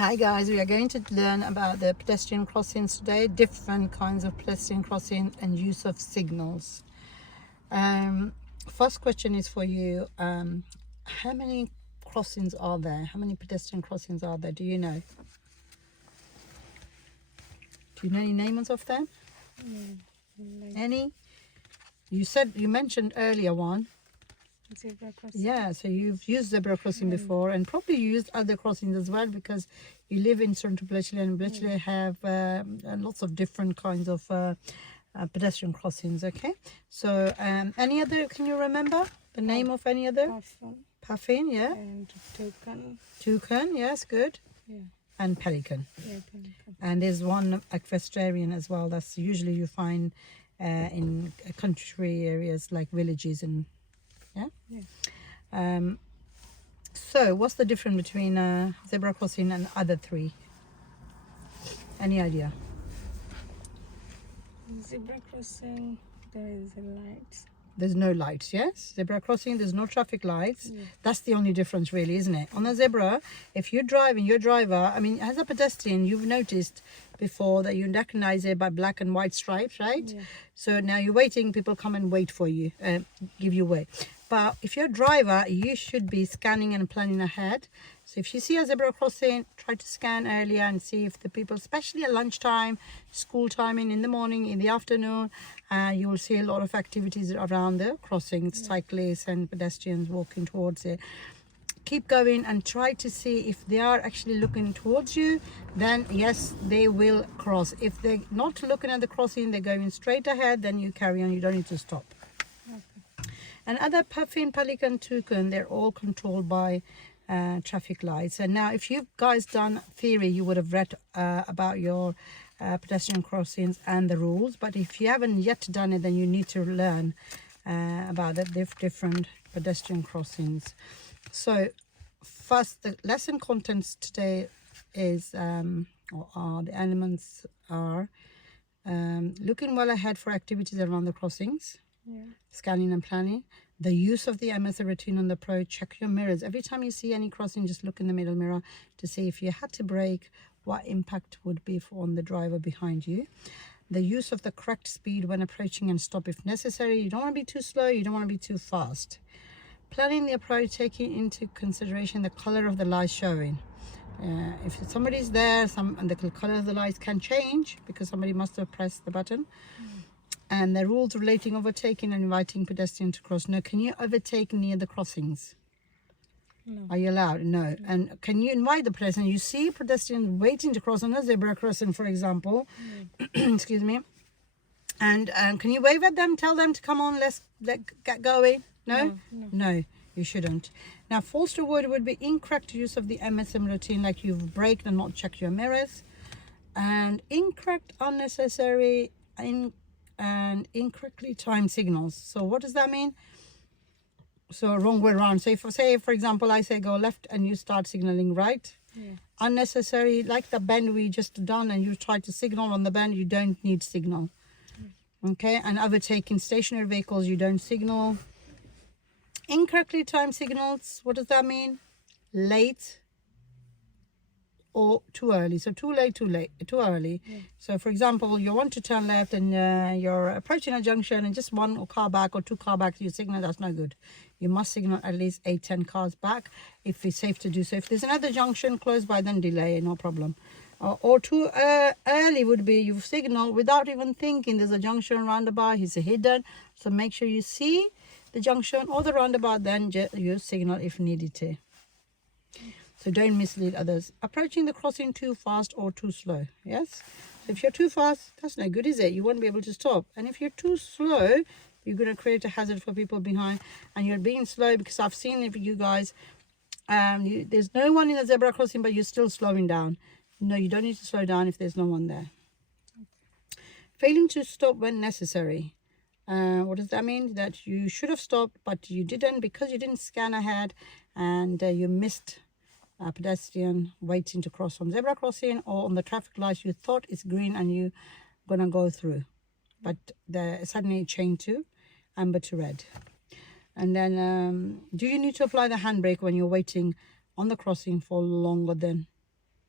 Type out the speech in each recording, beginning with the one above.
Hi guys, we are going to learn about the pedestrian crossings today, different kinds of pedestrian crossing and use of signals. First question is for you. How many crossings are there? How many pedestrian crossings are there? Do you know? Do you know any names of them? Any? You mentioned earlier one. Zebra crossing. Yeah, so you've used zebra crossing before, and probably you used other crossings as well because you live in Toronto, Bletchley, and Bletchley have lots of different kinds of pedestrian crossings. Okay, so any other? Can you remember the name of any other? Puffin, yeah. And Toucan. Toucan, yes, good. Yeah. And Pelican. Yeah, Pelican. And there's one equestrian as well. That's usually you find in country areas like villages and so what's the difference between zebra crossing and other three? Any idea? Zebra crossing, there is a light. There's no lights, yes? Zebra crossing, there's no traffic lights. Yeah. That's the only difference really, isn't it? On a zebra, if you're driving, your driver, I mean, as a pedestrian, you've noticed before that you recognize it by black and white stripes, right? Yeah. So now you're waiting, people come and wait for you, give you way. But if you're a driver, you should be scanning and planning ahead. So if you see a zebra crossing, try to scan earlier and see if the people, especially at lunchtime, school timing, in the morning, in the afternoon, you will see a lot of activities around the crossings, cyclists and pedestrians walking towards it. Keep going and try to see if they are actually looking towards you, then yes, they will cross. If they're not looking at the crossing, they're going straight ahead, then you carry on, you don't need to stop. And other puffin, pelican, toucan, they're all controlled by traffic lights. And now if you guys done theory, you would have read about your pedestrian crossings and the rules. But if you haven't yet done it, then you need to learn about the different pedestrian crossings. So first, the lesson contents today is, or are, the elements are looking well ahead for activities around the crossings. Yeah. Scanning and planning, the use of the MS routine on the approach. Check your mirrors every time you see any crossing. Just look in the middle mirror to see if you had to brake, what impact would be on the driver behind you. The use of the correct speed when approaching and stop if necessary. You don't want to be too slow, you don't want to be too fast. Planning the approach, taking into consideration the color of the light showing. If somebody's there, and the color of the lights can change because somebody must have pressed the button. And the rules relating overtaking and inviting pedestrians to cross. No, can you overtake near the crossings? No. Are you allowed? No. And can you invite the pedestrian? You see pedestrians waiting to cross on a zebra crossing, for example. Excuse me. And can you wave at them, tell them to come on, let's get going? No? No, you shouldn't. Now, false to avoid would be incorrect use of the MSM routine, like you've braked and not checked your mirrors. And incorrect, unnecessary, and incorrectly timed signals. So what does that mean? So wrong way around. So if, say for example, I say go left and you start signaling right. Yeah. Unnecessary, like the bend we just done, and you try to signal on the bend, you don't need signal. Okay, and overtaking stationary vehicles, you don't signal. Incorrectly timed signals, what does that mean? Late or too early. So too late, too early. Yeah. So for example, you want to turn left and you're approaching a junction and just one car back or two car back, you signal, that's no good. You must signal at least 8-10 cars back if it's safe to do so. If there's another junction close by, then delay, no problem. Or too early would be you signal without even thinking there's a junction roundabout, it's hidden. So make sure you see the junction or the roundabout, then you signal if needed to. So don't mislead others. Approaching the crossing too fast or too slow. Yes. So if you're too fast, that's no good, is it? You won't be able to stop. And if you're too slow, you're going to create a hazard for people behind. And you're being slow because I've seen it for you guys. There's no one in the zebra crossing, but you're still slowing down. No, you don't need to slow down if there's no one there. Failing to stop when necessary. What does that mean? That you should have stopped, but you didn't because you didn't scan ahead and you missed a pedestrian waiting to cross on zebra crossing or on the traffic lights you thought it's green and you're gonna go through, but suddenly it changed to amber to red. And then do you need to apply the handbrake when you're waiting on the crossing for longer than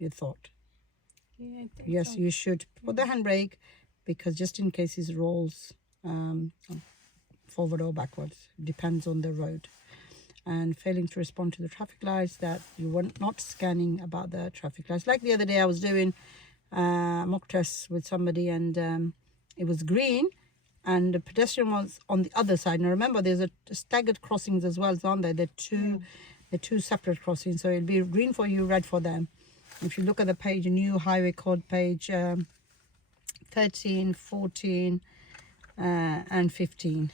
you thought? Yeah, I think Yes, so. you should put the handbrake, because just in case it rolls forward or backwards, depends on the road. And failing to respond to the traffic lights, that you were not scanning about the traffic lights. Like the other day, I was doing mock tests with somebody, and it was green, and the pedestrian was on the other side. Now remember, there's a staggered crossings as well, aren't there? They're two separate crossings, so it'll be green for you, red for them. If you look at the page, new highway code page 13, 14, and 15.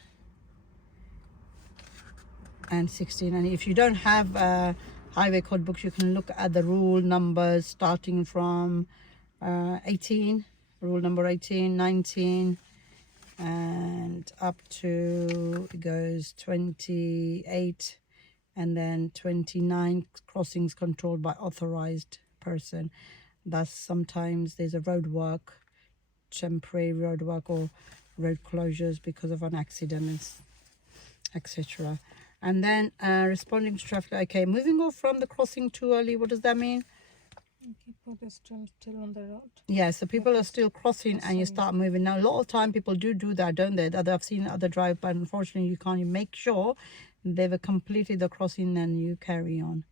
And 16. And if you don't have highway code books, you can look at the rule numbers starting from 18, rule number 18, 19, and up to, it goes 28, and then 29, crossings controlled by authorized person. Thus sometimes there's a road work, temporary road work, or road closures because of an accident, etc. And then responding to traffic. Okay, moving off from the crossing too early, what does that mean? Okay, pedestrian still on the road. Yeah, so people are still crossing and you start moving. Now, a lot of time people do that, don't they? I've seen other drive, but unfortunately you can't make sure they've completed the crossing and you carry on.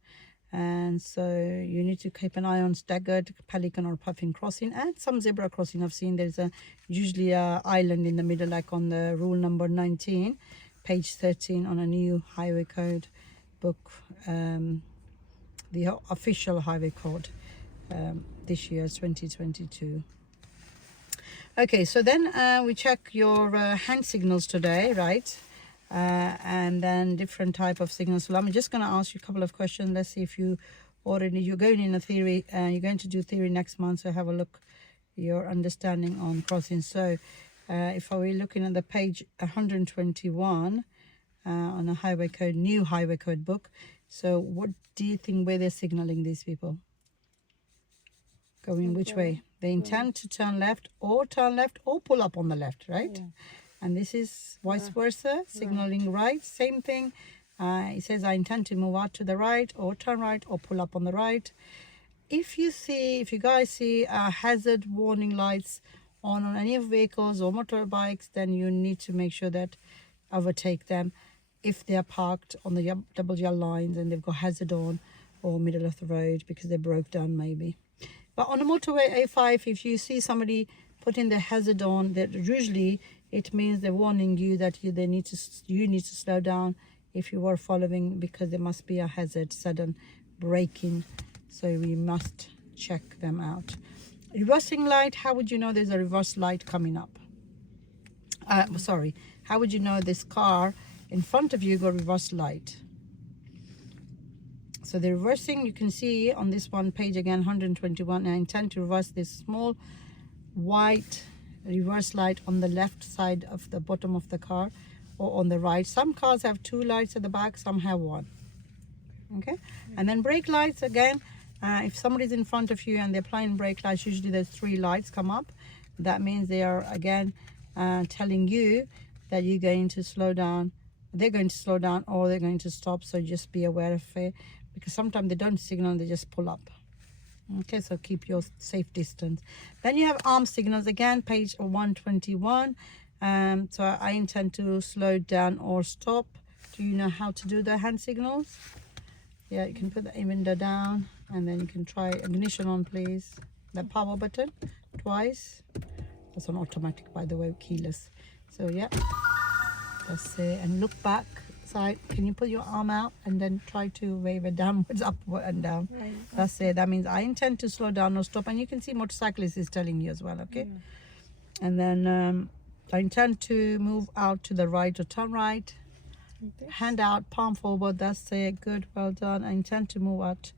And so you need to keep an eye on staggered, pelican or puffin crossing, and some zebra crossing. I've seen there's usually a island in the middle, like on the rule number 19, page 13 on a new highway code book, the official highway code, this year's 2022. Okay, so then we check your hand signals today, right? And then different type of signals. So I'm just going to ask you a couple of questions. Let's see if you're going in a theory, you're going to do theory next month, so have a look your understanding on crossing. So if we're looking at the page 121 on a highway code, new highway code book, so what do you think where they're signaling these people? Going which way? They intend to turn left or pull up on the left, right? Yeah. And this is vice versa, signaling right, same thing. It says I intend to move out to the right or turn right or pull up on the right. If you guys see hazard warning lights on any of vehicles or motorbikes, then you need to make sure that overtake them if they are parked on the double yellow lines and they've got hazard on, or middle of the road because they broke down maybe. But on a motorway A5, if you see somebody putting the hazard on, that usually it means they're warning you that you need to slow down if you were following, because there must be a hazard, sudden braking. So we must check them out. Reversing light, how would you know there's a reverse light coming up? Sorry, how would you know this car in front of you got reverse light? So the reversing, you can see on this one page again, 121, I intend to reverse this small white reverse light on the left side of the bottom of the car, or on the right. Some cars have two lights at the back, some have one. Okay, and then brake lights again. If somebody's in front of you and they're applying brake lights, usually there's three lights come up. That means they are again telling you that you're going to slow down. They're going to slow down or they're going to stop. So just be aware of it, because sometimes they don't signal, they just pull up. Okay, so keep your safe distance. Then you have arm signals again, page 121. So I intend to slow down or stop. Do you know how to do the hand signals? Yeah, you can put the window down and then you can try ignition on, please. The power button twice. That's on automatic, by the way, keyless. So yeah, that's it. And look back side. Can you put your arm out and then try to wave it downwards, upward and down? Right. That's it. That means I intend to slow down or stop. And you can see motorcyclist is telling you as well, okay? Yeah. And then I intend to move out to the right or turn right. Okay. Hand out, palm forward. That's it. Good, well done. I intend to move out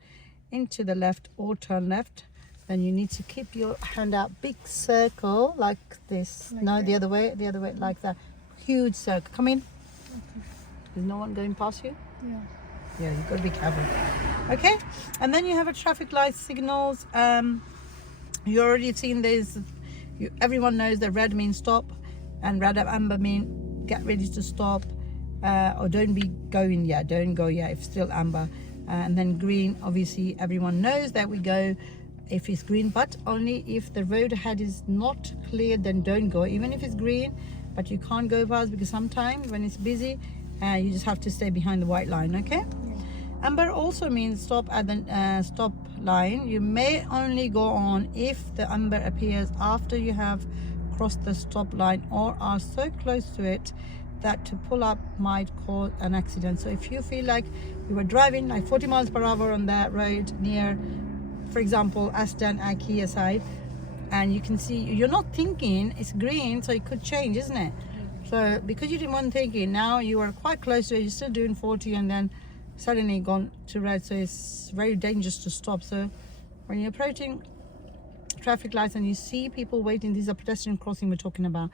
into the left or turn left. Then you need to keep your hand out, big circle like this. Like No, that? the other way, like that. Huge circle. Come in. Is no one going past you? Yeah. Yeah, you've got to be careful. Okay, and then you have a traffic light signals. You already seen this. Everyone knows that red means stop, and red and amber mean get ready to stop, or don't be going yet. Don't go yet if still amber. And then green, obviously everyone knows that we go if it's green, but only if the road ahead is not clear, then don't go, even if it's green, but you can't go past, because sometimes when it's busy, you just have to stay behind the white line. Okay. Amber also means stop at the stop line. You may only go on if the amber appears after you have crossed the stop line or are so close to it that to pull up might cause an accident. So if you feel like you were driving like 40 miles per hour on that road near, for example, Aston Ikea side, and you can see you're not thinking it's green, so it could change, isn't it? So because you didn't want thinking, now you are quite close to it, you're still doing 40 and then suddenly gone to red, so it's very dangerous to stop. So when you're approaching traffic lights and you see people waiting, these are pedestrian crossing we're talking about,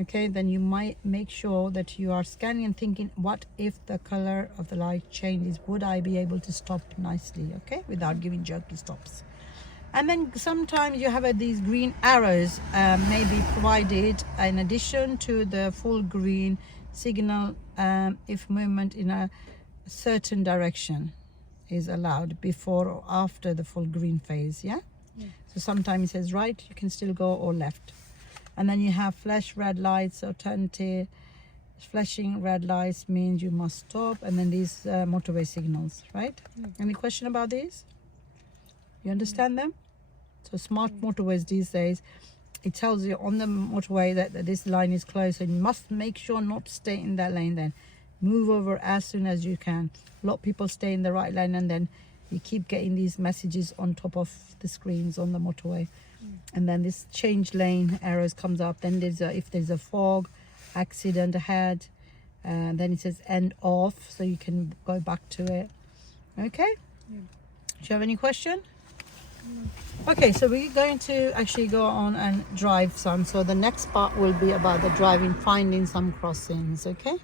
okay, then you might make sure that you are scanning and thinking, what if the color of the light changes? Would I be able to stop nicely, okay, without giving jerky stops? And then sometimes you have these green arrows may be provided in addition to the full green signal if movement in a certain direction is allowed before or after the full green phase. So sometimes it says right, you can still go, or left. And then you have flash red lights, alternative. Flashing red lights means you must stop, and then these motorway signals, right? Any question about these? You understand them? So smart motorways these days, it tells you on the motorway that this line is closed, and you must make sure not to stay in that lane. Then move over as soon as you can. A lot of people stay in the right lane, and then you keep getting these messages on top of the screens on the motorway. And then this change lane arrows comes up. Then there's if there's a fog accident ahead, then it says end off, so you can go back to it. Okay. Do you have any question? Okay, so we're going to actually go on and drive some. So the next part will be about the driving, finding some crossings. Okay.